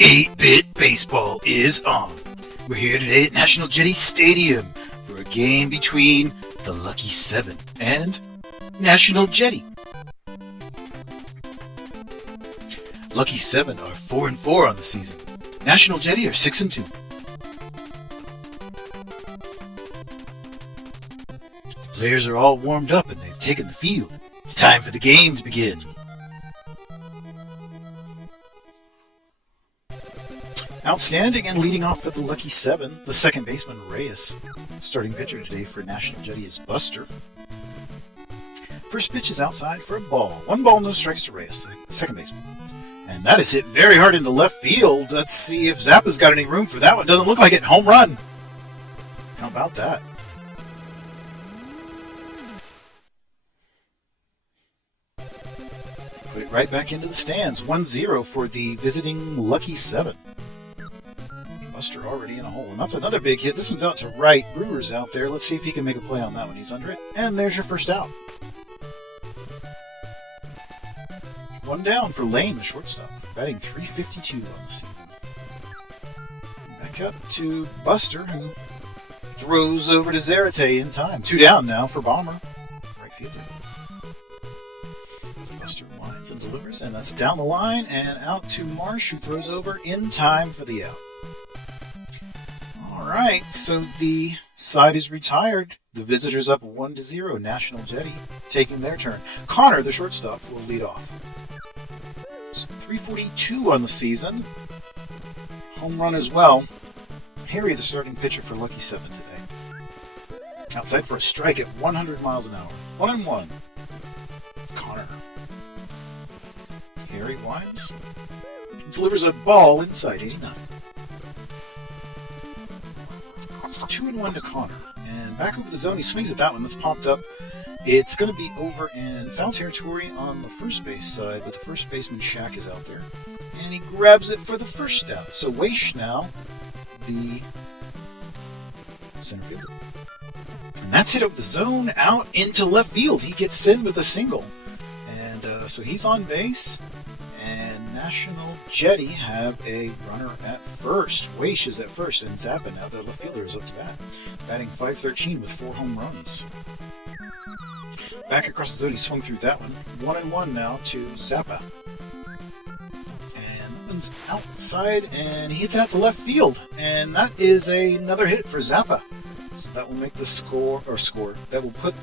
Eight-Bit Baseball is on. We're here today at National Jetty Stadium for a game between the Lucky 7 and National Jetty. Lucky 7 are 4-4 on the season. National Jetty are 6-2. The players are all warmed up and they've taken the field. It's time for the game to begin. Outstanding and leading off for the Lucky 7, the second baseman Reyes. Starting pitcher today for National Jetty is Buster. First pitch is outside for a ball. 1 ball, no strikes to Reyes, the second baseman. And that is hit very hard into left field. Let's see if Zappa's got any room for that one. Doesn't look like it. Home run. How about that? Put it right back into the stands. 1-0 for the visiting Lucky 7. Buster already in a hole, and that's another big hit. This one's out to right. Brewer's out there. Let's see if he can make a play on that one. He's under it, and there's your first out. 1 down for Lane, the shortstop, batting .352 on the season. Back up to Buster, who throws over to Zarate in time. 2 down now for Bomber, right fielder. Buster winds and delivers, and that's down the line and out to Marsh, who throws over in time for the out. All right, so the side is retired. The visitors up 1-0. National Jetty taking their turn. Connor, the shortstop, will lead off. So 342 on the season. Home run as well. Harry, the starting pitcher for Lucky 7 today. Outside for a strike at 100 miles an hour. 1-1. Connor. Harry winds. Delivers a ball inside 89. 2-1 to Connor. And back over the zone, he swings at that one. That's popped up. It's going to be over in foul territory on the first base side, but the first baseman, Shaq, is out there. And he grabs it for the first out. So Weish now, the center fielder. And that's hit over the zone out into left field. He gets in with a single. And so he's on base. And National Jetty have a runner at first. Weish is at first, and Zappa now, their left fielder, is up to bat. Batting .513 with 4 home runs. Back across the zone, he swung through that one. 1-1 now to Zappa. And that one's outside, and he hits out to left field. And that is another hit for Zappa. So that will make the score. That will put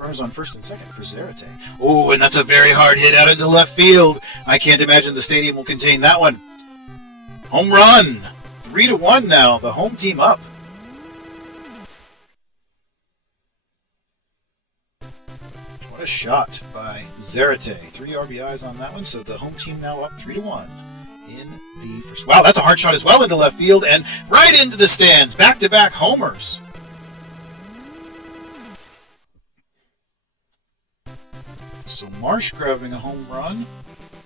runners on first and second for Zarate. Oh, and that's a very hard hit out into left field. I can't imagine the stadium will contain that one. Home run. 3-1 now. The home team up. What a shot by Zarate. 3 RBIs on that one. So the home team now up 3-1 in the first. Wow, that's a hard shot as well into left field and right into the stands. Back-to-back homers. So Marsh grabbing a home run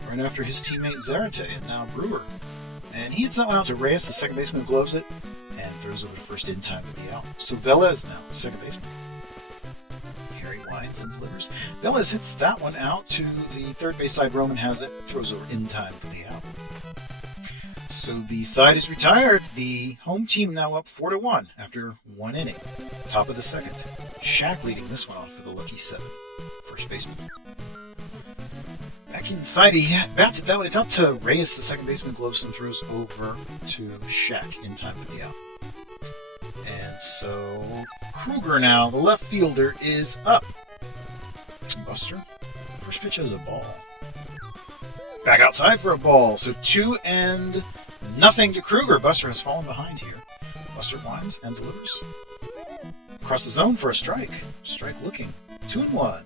right after his teammate Zarate, and now Brewer. And he hits that one out to Reyes, the second baseman, who gloves it, and throws over to first in time for the out. So Velez now, the second baseman. Harry winds and delivers. Velez hits that one out to the third base side. Roman has it, throws over in time for the out. So the side is retired. The home team now up 4-1 after 1 inning. Top of the second. Shaq leading this one off for the Lucky 7. First baseman. Back inside, he bats at that one. It's out to Reyes, the second baseman, gloves and throws over to Shaq in time for the out. And so Kruger now, the left fielder, is up. Buster. First pitch is a ball. Back outside for a ball. So 2-0 to Kruger. Buster has fallen behind here. Buster winds and delivers. Across the zone for a strike. Strike looking. 2-1.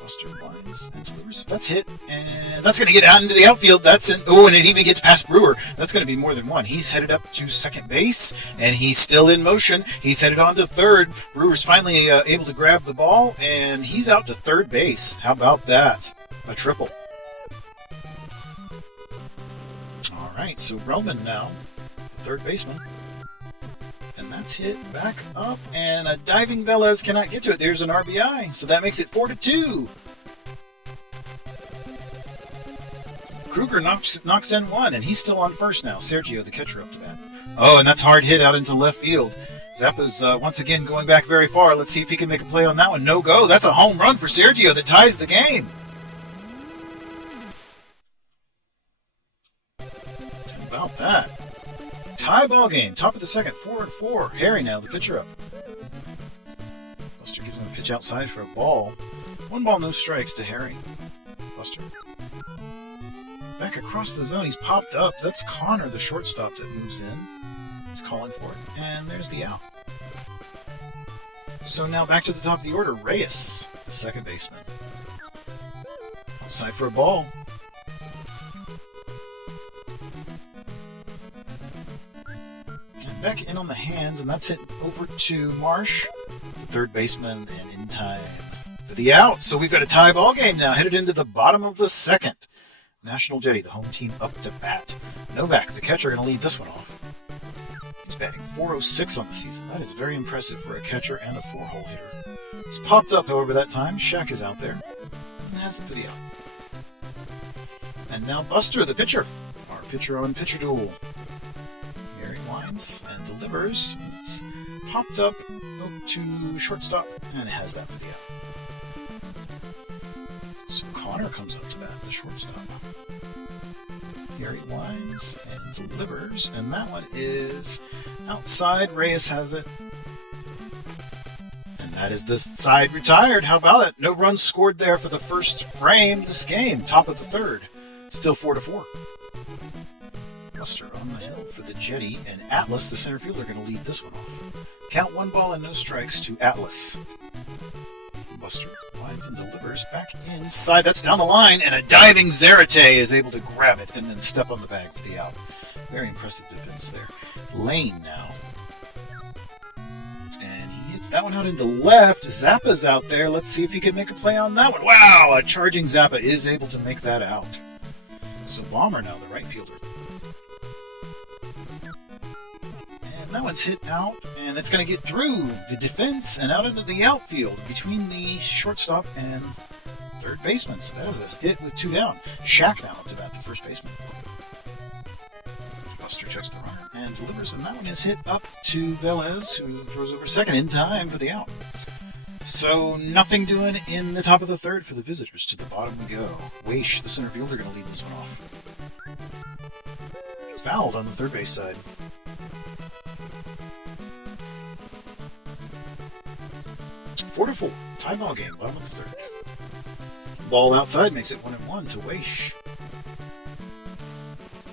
Buster winds and delivers. That's hit, and that's going to get out into the outfield. That's in. Oh, and it even gets past Brewer. That's going to be more than one. He's headed up to second base, and he's still in motion. He's headed on to third. Brewer's finally able to grab the ball, and he's out to third base. How about that? A triple. All right, so Roman now, the third baseman, and that that's hit back up, and a diving Velez cannot get to it. There's an RBI, so that makes it 4-2. Kruger knocks in one, and he's still on first now. Sergio, the catcher, up to bat. Oh, and that's hard hit out into left field. Zappa's once again going back very far. Let's see if he can make a play on that one. No go. That's a home run for Sergio that ties the game. How about that? Tie ball game. Top of the second. 4-4. Harry now, the pitcher, up. Buster gives him a pitch outside for a ball. 1 ball, no strikes to Harry. Buster. Back across the zone. He's popped up. That's Connor, the shortstop, that moves in. He's calling for it. And there's the out. So now back to the top of the order. Reyes, the second baseman. Outside for a ball. And back in on the hands, and that's hit over to Marsh, the third baseman, and in time for the out. So we've got a tie ball game now, headed into the bottom of the second. National Jetty, the home team, up to bat. Novak, the catcher, going to lead this one off. He's batting .406 on the season. That is very impressive for a catcher and a 4-hole hitter. He's popped up, however, that time. Shaq is out there and has it for the out. And now Buster, the pitcher. Our pitcher-on-pitcher duel. Here he winds and delivers. It's popped up to shortstop, and it has that for the out. So Connor comes up to bat, the shortstop. Here he winds and delivers, and that one is outside. Reyes has it. And that is this side retired. How about it? No runs scored there for the first frame this game. Top of the third. Still 4-4. Buster on the hill for the Jetty, and Atlas, the center fielder, going to lead this one off. Count 1 ball and no strikes to Atlas. Buster winds and delivers back inside. That's down the line, and a diving Zarate is able to grab it and then step on the bag for the out. Very impressive defense there. Lane now. And he hits that one out into left. Zappa's out there. Let's see if he can make a play on that one. Wow, a charging Zappa is able to make that out. So Bomber now, the right fielder. And that one's hit out, and it's going to get through the defense and out into the outfield between the shortstop and third baseman. So that is a hit with 2 down. Shaq now up to bat, the first baseman. Buster checks the runner and delivers, and that one is hit up to Velez, who throws over second in time for the out. So nothing doing in the top of the third for the visitors. To the bottom we go. Weish, the center fielder, going to lead this one off. Fouled on the third base side. Four to 4. Tie ball game, bottom of the third. Ball outside makes it 1-1 to Weish.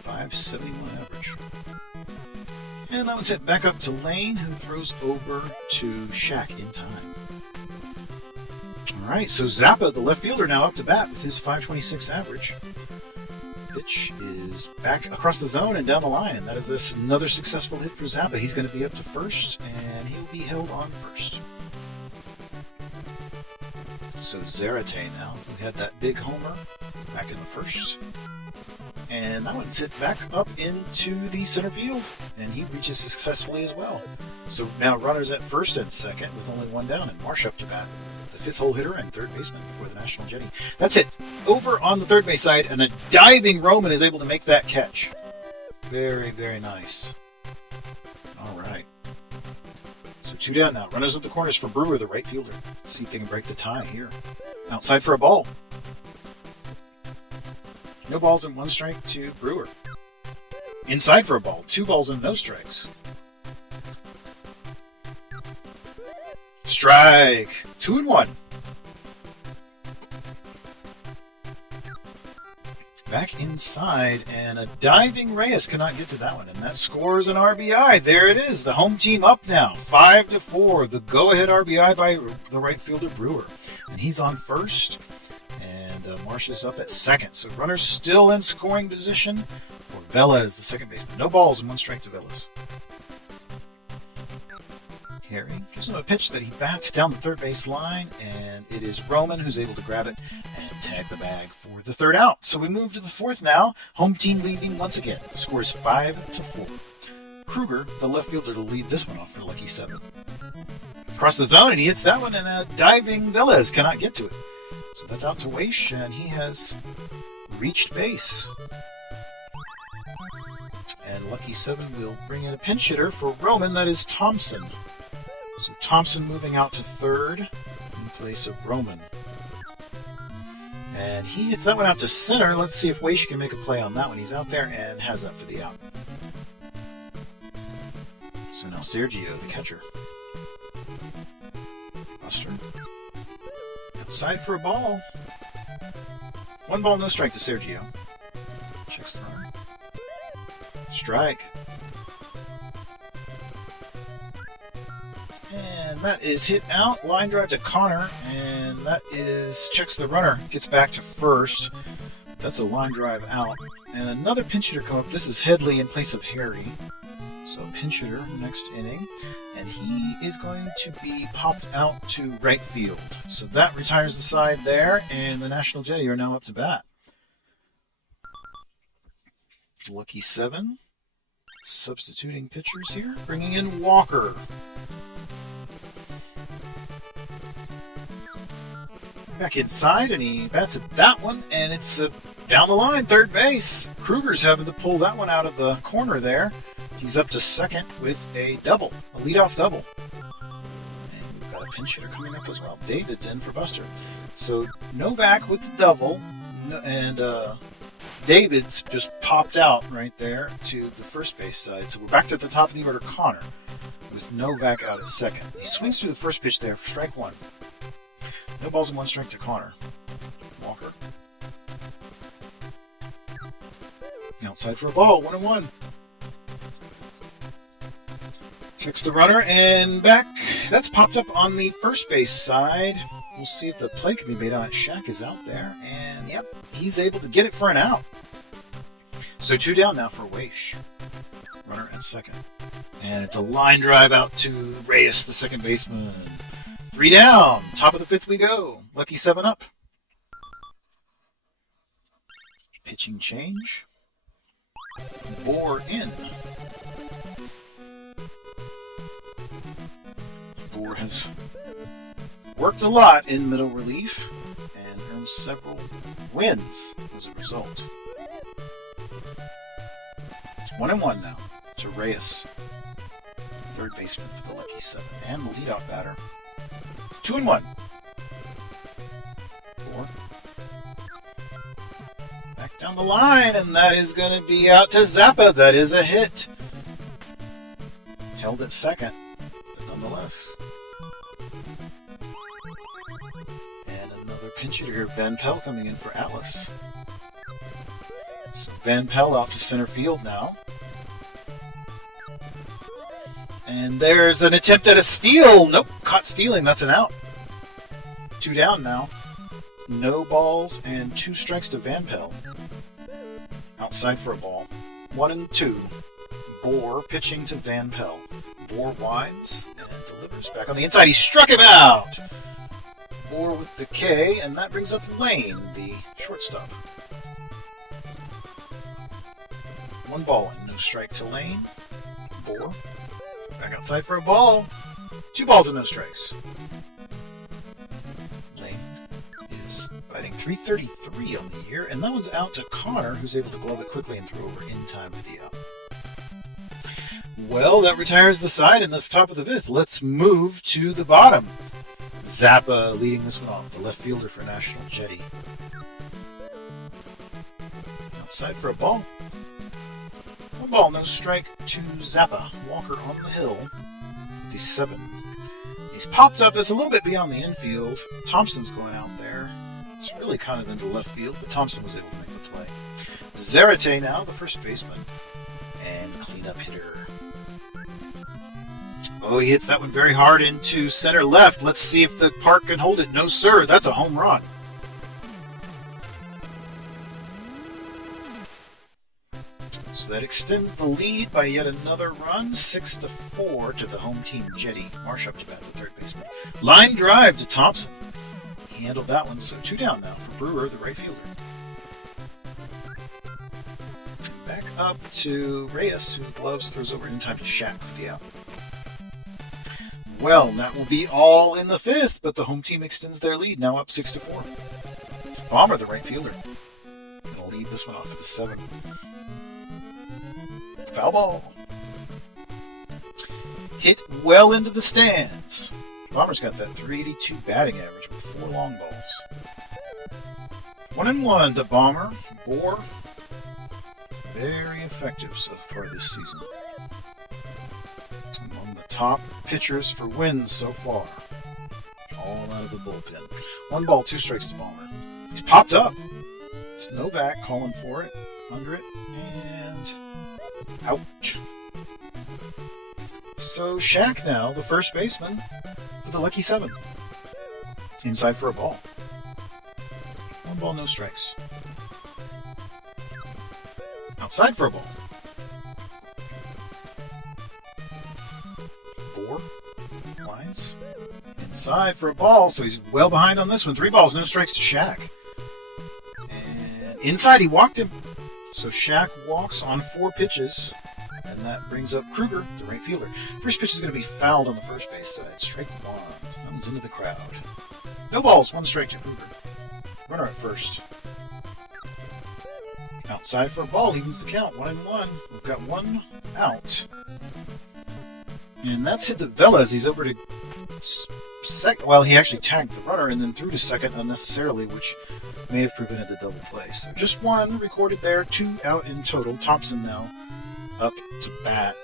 571 average. And that one's hit back up to Lane, who throws over to Shaq in time. Alright, so Zappa, the left fielder, now up to bat with his 526 average. Pitch is back across the zone and down the line, and that is another successful hit for Zappa. He's going to be up to first, and he'll be held on first. So Zarate now, who had that big homer back in the first. And that one's hit back up into the center field, and he reaches successfully as well. So now runners at first and second with only 1 down, and Marsh up to bat, the 5th-hole hitter and third baseman for the National Jetty. That's it. Over on the third base side, and a diving Roman is able to make that catch. Very, very nice. All right. So 2 down now. Runners at the corners for Brewer, the right fielder. Let's see if they can break the tie here. Outside for a ball. No balls and 1 strike to Brewer. Inside for a ball. 2 balls and no strikes. Strike. 2-1. Back inside, and a diving Reyes cannot get to that one, and that scores an RBI. There it is. The home team up now, 5-4. The go-ahead RBI by the right fielder Brewer, and he's on first. And Marsh is up at second. So runners still in scoring position for Velez, the second baseman. No balls and 1 strike to Velez. Harry gives him a pitch that he bats down the third base line, and it is Roman who's able to grab it and tag the bag for the third out. So we move to the fourth now. Home team leading once again. The score is 5-4. Kruger, the left fielder, to lead this one off for Lucky 7. Across the zone, and he hits that one, and a diving Velez cannot get to it. So that's out to Weish, and he has reached base. And Lucky 7 will bring in a pinch hitter for Roman, that is Thompson. So Thompson moving out to third in place of Roman. And he hits that one out to center. Let's see if Weish can make a play on that one. He's out there and has that for the out. So now Sergio, the catcher. Buster. Outside for a ball. 1 ball, no strike to Sergio. Checks the runner. Strike. And that is hit out. Line drive to Connor. And that is checks the runner. Gets back to first. That's a line drive out. And another pinch hitter come up. This is Headley in place of Harry. So pinch hitter next inning. And he is going to be popped out to right field. So that retires the side there. And the National Jetty are now up to bat. Lucky 7. Substituting pitchers here. Bringing in Walker. Back inside, and he bats at that one, and it's down the line, third base. Kruger's having to pull that one out of the corner there. He's up to second with a double, a leadoff double. And we've got a pinch hitter coming up as well. David's in for Buster. So Novak with the double, and David's just popped out right there to the first base side. So we're back to the top of the order, Connor, with Novak out at second. He swings through the first pitch there for strike 1. No balls and 1 strike to Connor. Walker. Outside for a ball, 1-1. Checks the runner and back. That's popped up on the first base side. We'll see if the play can be made on it. Shaq is out there, and yep, he's able to get it for an out. So 2 down now for Weish. Runner at second. And it's a line drive out to Reyes, the second baseman. 3 down. Top of the 5th we go. Lucky 7 up. Pitching change. Bohr in. Bohr has worked a lot in middle relief and earned several wins as a result. 1-1 now to Reyes, third baseman for the Lucky 7, and the leadoff batter. 2-1. 4. Back down the line, and that is going to be out to Zappa. That is a hit. Held at second, but nonetheless. And another pinch hitter here, Van Pelt coming in for Atlas. So Van Pelt out to center field now. And there's an attempt at a steal. Nope, caught stealing. That's an out. 2 down now. No balls and 2 strikes to Van Pelt. Outside for a ball. 1-2. Bohr pitching to Van Pelt. Bohr winds and delivers back on the inside. He struck him out. Bohr with the K, and that brings up Lane, the shortstop. 1 ball and no strike to Lane. Bohr. Back outside for a ball. 2 balls and no strikes. Lane is batting .333 on the year, and that one's out to Connor, who's able to glove it quickly and throw over in time for the out. Well, that retires the side in the top of the 5th. Let's move to the bottom. Zappa leading this one off, the left fielder for National Jetty. Outside for a ball. 1 ball, no strike to Zappa. Walker on the hill. The 7. He's popped up. It's a little bit beyond the infield. Thompson's going out there. It's really kind of into left field, but Thompson was able to make the play. Zarate now, the first baseman. And cleanup hitter. Oh, he hits that one very hard into center left. Let's see if the park can hold it. No, sir. That's a home run. So that extends the lead by yet another run. 6-4 to the home team, Jetty. Marsh up to bat, the third baseman. Line drive to Thompson. He handled that one, so 2 down now for Brewer, the right fielder. And Back up to Reyes, who gloves, throws over in time to Shaq for the out. Well, that will be all in the fifth, but the home team extends their lead, now up 6-4. Bomber, the right fielder, going to lead this one off for the 7. Foul ball. Hit well into the stands. Bomber's got that 382 batting average with 4 long balls. 1-1 to Bomber. Bohr, very effective so far this season. Among the top pitchers for wins so far. All out of the bullpen. 1 ball, 2 strikes to Bomber. He's popped up. It's Novak calling for it. Under it. And ouch. So Shaq now, the first baseman, with the lucky 7. Inside for a ball. 1 ball, no strikes. Outside for a ball. 4. Lines. Inside for a ball, so he's well behind on this one. 3 balls, no strikes to Shaq. And inside, he walked him. So Shaq walks on 4 pitches, and that brings up Kruger, the right fielder. First pitch is going to be fouled on the first base side. Strike 1. That one's into the crowd. No balls, 1 strike to Kruger. Runner at first. Outside for a ball, evens the count. 1-1. We've got 1 out. And that's hit to Velez. He's over to second. Well, he actually tagged the runner and then threw to second unnecessarily, which may have prevented the double play. So just 1 recorded there, 2 out in total. Thompson now up to bat.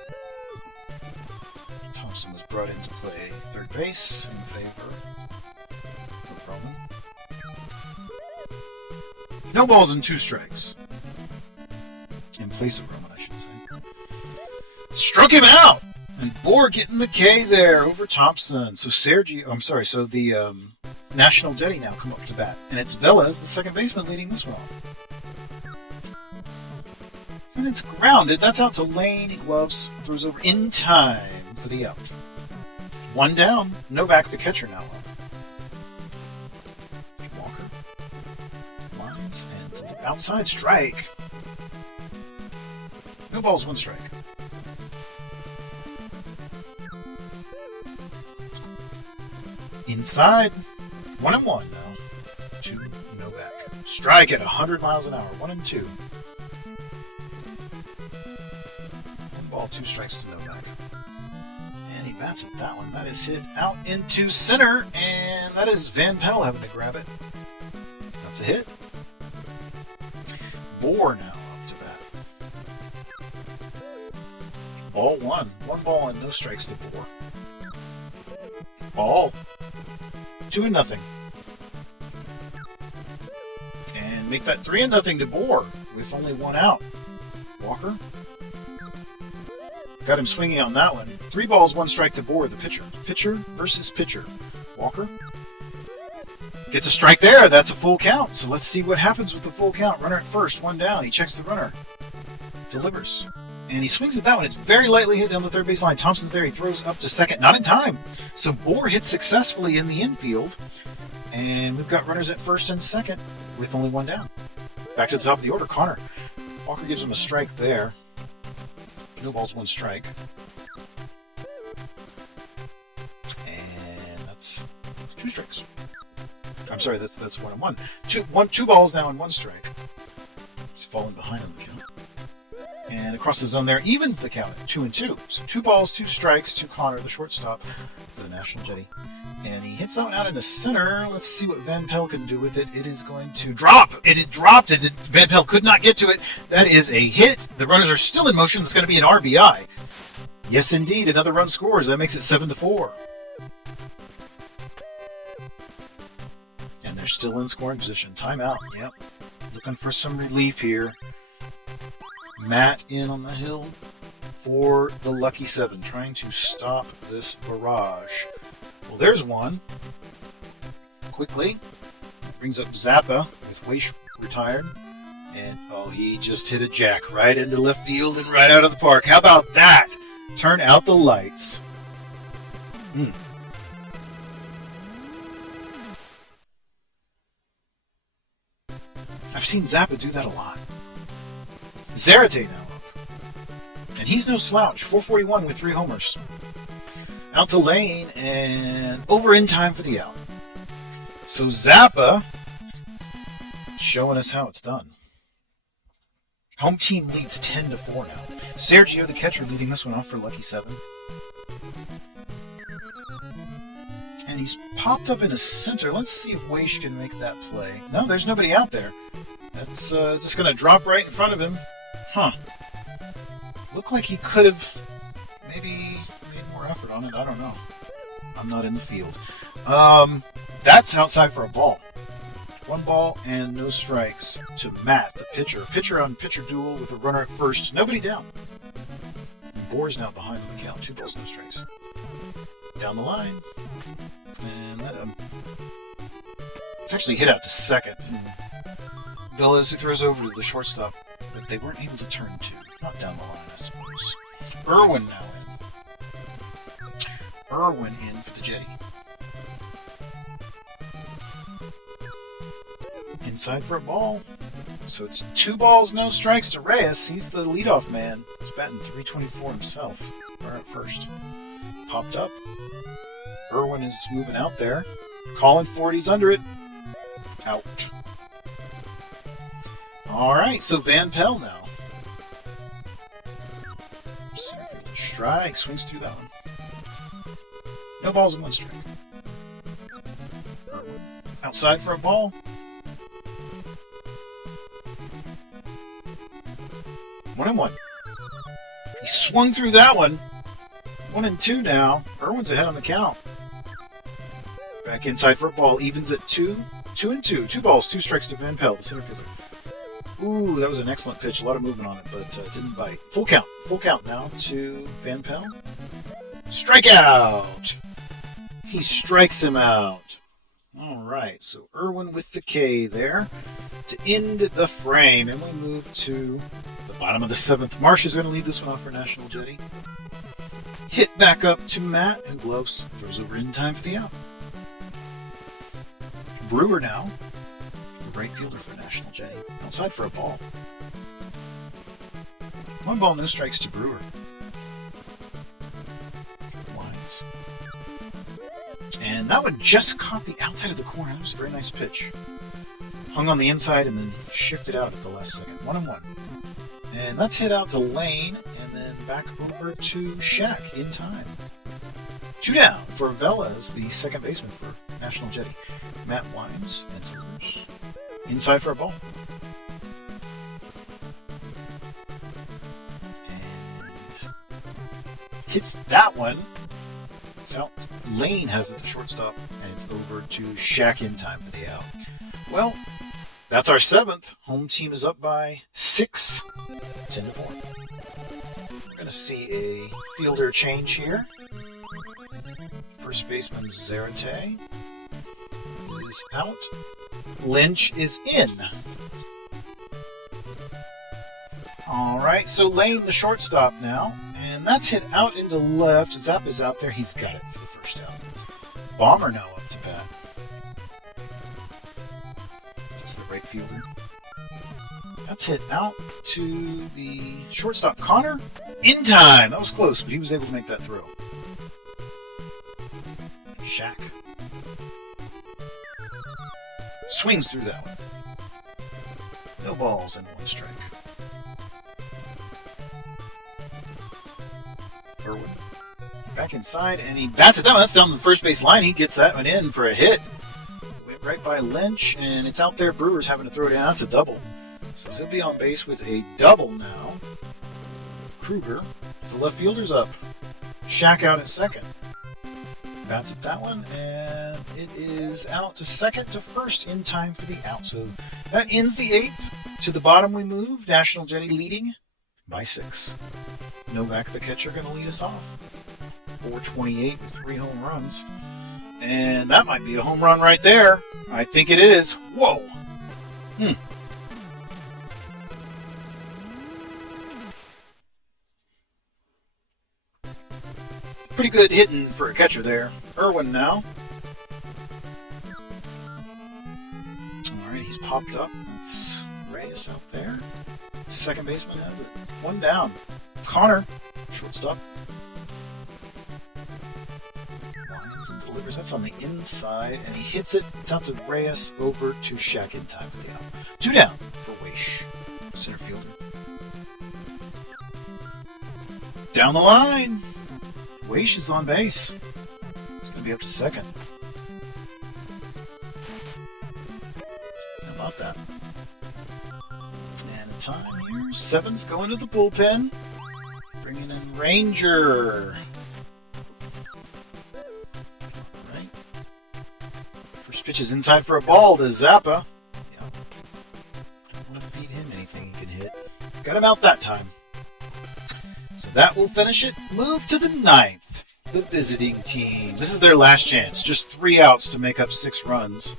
Thompson was brought in to play third base in favor of Roman. No balls and 2 strikes. In place of Roman, I should say. Struck him out! And Bohr getting the K there over Thompson. So so the National Jetty now come up to bat. And it's Velez, the second baseman, leading this one off. And it's grounded. That's out to Lane. He gloves, throws over in time for the out. 1 down. Novak, the catcher, now up. Walker. Lines and outside strike. No balls, 1 strike. Inside. 1-1 now to Novak. Strike at 100 miles an hour. 1-2. 1 ball, 2 strikes to Novak. And he bats at that one. That is hit out into center, and that is Van Pelt having to grab it. That's a hit. Bohr now up to bat. Ball 1. 1 ball and no strikes to Bohr. Ball. 2-0. And make that 3-0 to Bohr with only 1 out. Walker. Got him swinging on that one. 3 balls, 1 strike to Bohr, the pitcher. Pitcher versus pitcher. Walker. Gets a strike there. That's a full count. So let's see what happens with the full count. Runner at first, 1 down. He checks the runner. Delivers. And he swings at that one. It's very lightly hit down the third baseline. Thompson's there. He throws up to second. Not in time. So Bohr hits successfully in the infield. And we've got runners at first and second with only 1 down. Back to the top of the order. Connor. Walker gives him a strike there. No balls, 1 strike. And that's 2 strikes. I'm sorry, that's 1-1. 2 balls now and 1 strike. He's falling behind on the count. And across the zone there, evens the count at 2-2. So 2 balls, 2 strikes to Connor, the shortstop for the National Jetty. And he hits that one out in the center. Let's see what Van Pelt can do with it. It is going to drop. It dropped. Van Pelt could not get to it. That is a hit. The runners are still in motion. It's going to be an RBI. Yes, indeed. Another run scores. That makes it 7-4. And they're still in scoring position. Timeout. Yep. Looking for some relief here. Matt in on the hill for the lucky 7, trying to stop this barrage. Well, there's one. Quickly. Brings up Zappa with Weish retired. And, oh, he just hit a jack right into left field and right out of the park. How about that? Turn out the lights. I've seen Zappa do that a lot. Zarate now up. And he's no slouch. 441 with 3 homers. Out to Lane and over in time for the out. So Zappa showing us how it's done. Home team leads 10-4 now. Sergio, the catcher, leading this one off for Lucky 7. And he's popped up in a center. Let's see if Weish can make that play. No, there's nobody out there. That's just going to drop right in front of him. Huh. Looked like he could have maybe made more effort on it. I don't know. I'm not in the field. That's outside for a ball. 1 ball and no strikes to Matt, the pitcher. Pitcher on pitcher duel with a runner at first. Nobody down. Bohr's now behind on the count. 2 balls, no strikes. Down the line. And that it's actually hit out to second. Villas, who throws over to the shortstop, but they weren't able to turn to. Not down the line, I suppose. Irwin now in. Irwin in for the Jetty. Inside for a ball. So it's 2 balls, no strikes to Reyes. He's the leadoff man. He's batting .324 himself. Runner at first. Popped up. Irwin is moving out there. Calling for it. He's under it. Out. Alright, so Van Pelt now. Strike. Swings through that one. No balls and 1 strike. Irwin. Outside for a ball. 1-1. He swung through that one. 1-2 now. Irwin's ahead on the count. Back inside for a ball. Evens at 2. 2-2. 2 balls, 2 strikes to Van Pelt, the center fielder. Ooh, that was an excellent pitch. A lot of movement on it, but didn't bite. Full count. Full count now to Van Pelt. Strikeout! He strikes him out. All right, so Irwin with the K there to end the frame, and we move to the bottom of the 7th. Marsh is going to lead this one off for National Jetty. Hit back up to Matt, who gloves, throws over in time for the out. Brewer now, the right fielder for National Jetty. Outside for a ball. 1 ball, no strikes to Brewer. Lines. And that one just caught the outside of the corner. That was a very nice pitch. Hung on the inside and then shifted out at the last second. 1-1. And that's hit out to Lane and then back over to Shaq in time. 2 down for Velez, the second baseman for National Jetty. Matt Wines enters. Inside for a ball. And hits that one. It's out. Lane has it at the shortstop, and it's over to Shaq in time for the out. Well, that's our 7th. Home team is up by 6. 10-4. We're going to see a fielder change here. First baseman Zarate is out. Lynch is in. All right, so Lane, the shortstop now, and that's hit out into left. Zapp is out there. He's got it for the first out. Bomber now up to bat. That's the right fielder. That's hit out to the shortstop, Connor. In time. That was close, but he was able to make that throw. Shaq. Swings through that one. No balls and 1 strike. Irwin. Back inside, and he bats it down. That's down the first base line. He gets that one in for a hit. Went right by Lynch, and it's out there. Brewer's having to throw it down. That's a double. So he'll be on base with a double now. Kruger. The left fielder's up. Shaq out at second. Bats at that one, and it is out to second to first in time for the out. So that ends the 8th. To the bottom we move. National Jetty leading by 6. Novak, the catcher, going to lead us off. 428 with 3 home runs. And that might be a home run right there. I think it is. Whoa! Pretty good hitting for a catcher there. Irwin now. Alright, he's popped up. It's Reyes out there. Second baseman has it. One down. Connor, shortstop. Lines and delivers. That's on the inside, and he hits it. It's out to Reyes, over to Shaq in time for the out. 2 down for Weish, center fielder. Down the line. Weish is on base. He's going to be up to second. How about that? And the time here, 7's going to the bullpen. Bringing in Ranger. Right. First pitch is inside for a ball to Zappa. Yeah. Don't want to feed him anything he can hit. Got him out that time. So that will finish it. Move to the 9th. The visiting team. This is their last chance. Just 3 outs to make up 6 runs.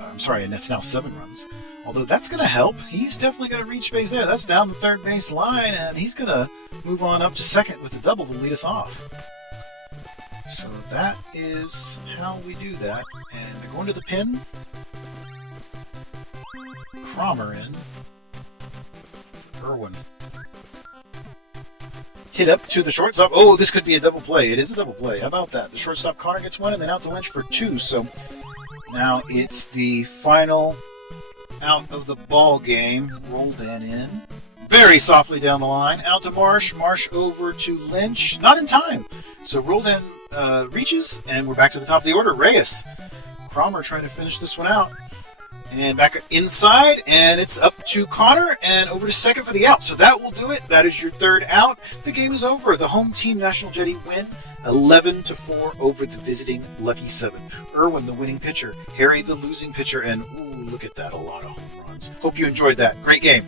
I'm sorry, and it's now 7 runs. Although that's going to help. He's definitely going to reach base there. That's down the third base line, and he's going to move on up to second with a double to lead us off. So that is how we do that. And we're going to the pin. Cromer in. Irwin. Hit up to the shortstop. Oh, this could be a double play. It is a double play. How about that? The shortstop Connor gets 1, and then out to Lynch for 2. So now it's the final out of the ball game. Roldan in. Very softly down the line. Out to Marsh. Marsh over to Lynch. Not in time. So Roldan reaches, and we're back to the top of the order. Reyes. Cromer trying to finish this one out. And back inside, and it's up to Connor, and over to second for the out. So that will do it. That is your 3rd out. The game is over. The home team, National Jetty, win 11-4 over the visiting Lucky 7. Irwin, the winning pitcher. Harry, the losing pitcher. And, ooh, look at that. A lot of home runs. Hope you enjoyed that. Great game.